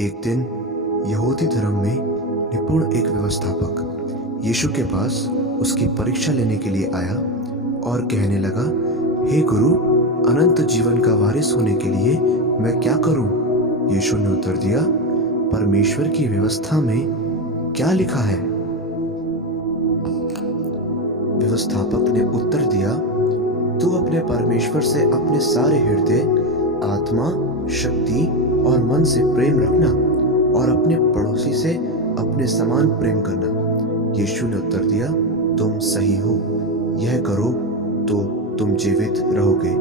एक दिन यहूदी धर्म में निपुण एक व्यवस्थापक यीशु के पास उसकी परीक्षा लेने के लिए आया और कहने लगा, हे गुरु, अनंत जीवन का वारिस होने के लिए मैं क्या करूं? यीशु ने उत्तर दिया, परमेश्वर की व्यवस्था में क्या लिखा है? व्यवस्थापक ने उत्तर दिया, तू अपने परमेश्वर से अपने सारे हृदय, आत्मा, शक्ति और मन से प्रेम रखना और अपने पड़ोसी से अपने समान प्रेम करना। यीशु ने उत्तर दिया, तुम सही हो, यह करो तो तुम जीवित रहोगे।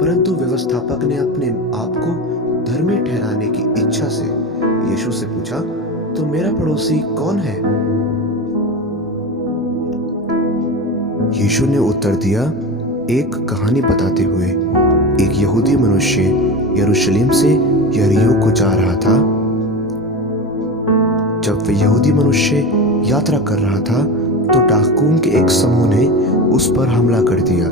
परंतु व्यवस्थापक ने अपने आप को धर्मी ठहराने की इच्छा से यीशु से पूछा, तो मेरा पड़ोसी कौन है? यीशु ने उत्तर दिया, एक कहानी बताते हुए, एक यहूदी मनुष्य यरूशलेम से यरीहो को जा रहा था। जब वह यहूदी मनुष्य यात्रा कर रहा था तो डाकुओं के एक समूह ने उस पर हमला कर दिया।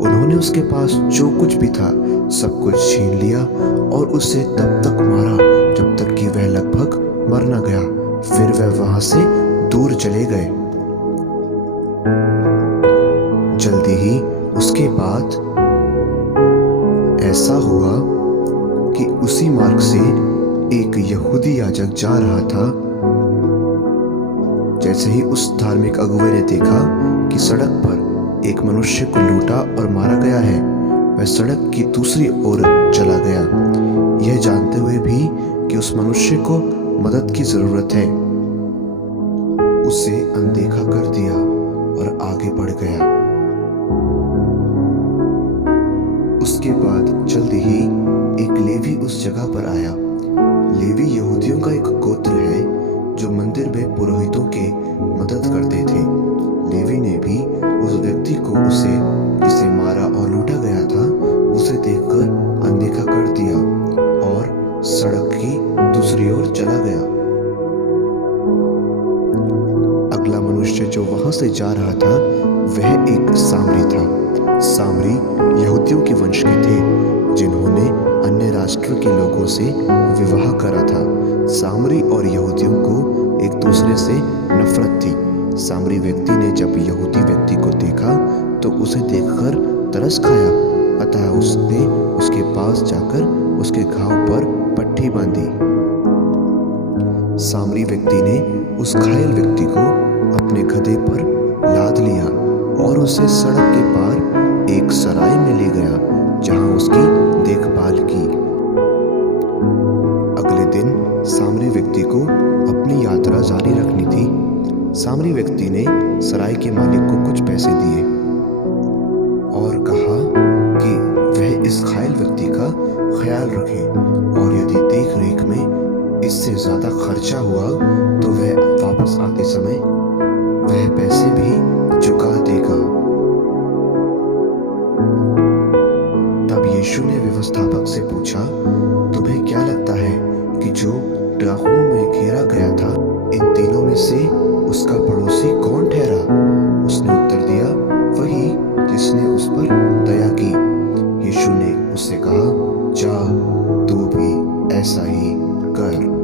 उन्होंने उसके पास जो कुछ भी था सब कुछ छीन लिया और उसे तब तक मारा जब तक कि वह लगभग मर न गया। फिर वह वहां से दूर चले गए। जल्दी ही उसके बाद ऐसा हुआ कि उसी मार्ग से एक यहूदी याजक जा रहा था। जैसे ही उस धार्मिक अगुवे ने देखा कि सड़क पर एक मनुष्य को लूटा और मारा गया है, वह सड़क की दूसरी ओर चला गया, यह जानते हुए भी कि उस मनुष्य को मदद की जरूरत है। उसे अनदेखा कर दिया और आगे बढ़ गया। उसके बाद जल्दी ही एक लेवी उस जगह पर आया। लेवी यहूदियों का एक गोत्र है जो मंदिर में पुरोहितों के मदद करते थे। लेवी ने भी उस व्यक्ति को जिसे मारा और लूटा गया था, उसे देखकर अनदेखा कर दिया और सड़क की दूसरी ओर चला गया। अगला मनुष्य जो वहां से जा रहा था वह एक सामरी था। सामरी यहूदियों के वंश के थे जिन्होंने अन्य राष्ट्र के लोगों से विवाह करा था। सामरी और यहूदियों को एक दूसरे से नफरत थी। सामरी व्यक्ति ने जब यहूदी व्यक्ति को देखा तो उसे देखकर तरस खाया, अतः उसने उसके पास जाकर उसके घाव पर पट्टी बांधी। सामरी व्यक्ति ने उस घायल व्यक्ति को अपने गधे पर लाद लिया और उसे सड़क के पार एक सराय में ले गया जहां उसकी देखभाल की। अगले दिन सामरी व्यक्ति को अपनी यात्रा जारी रखनी थी। सामरी व्यक्ति ने सराय के मालिक को कुछ पैसे दिए और कहा कि वह इस घायल व्यक्ति का ख्याल रखे और यदि देख रेख में इससे ज्यादा खर्चा हुआ तो वह वापस आते समय वह पैसे भी चुका देगा। तब यीशु ने व्यवस्थापक से पूछा, तुम्हें क्या लगता है कि जो डाकुओं में घेरा गया था, इन तीनों में से उसका पड़ोसी कौन ठहरा? उसने उत्तर दिया, वही जिसने उस पर दया की। यीशु ने उससे कहा, जा, तू भी ऐसा ही कर।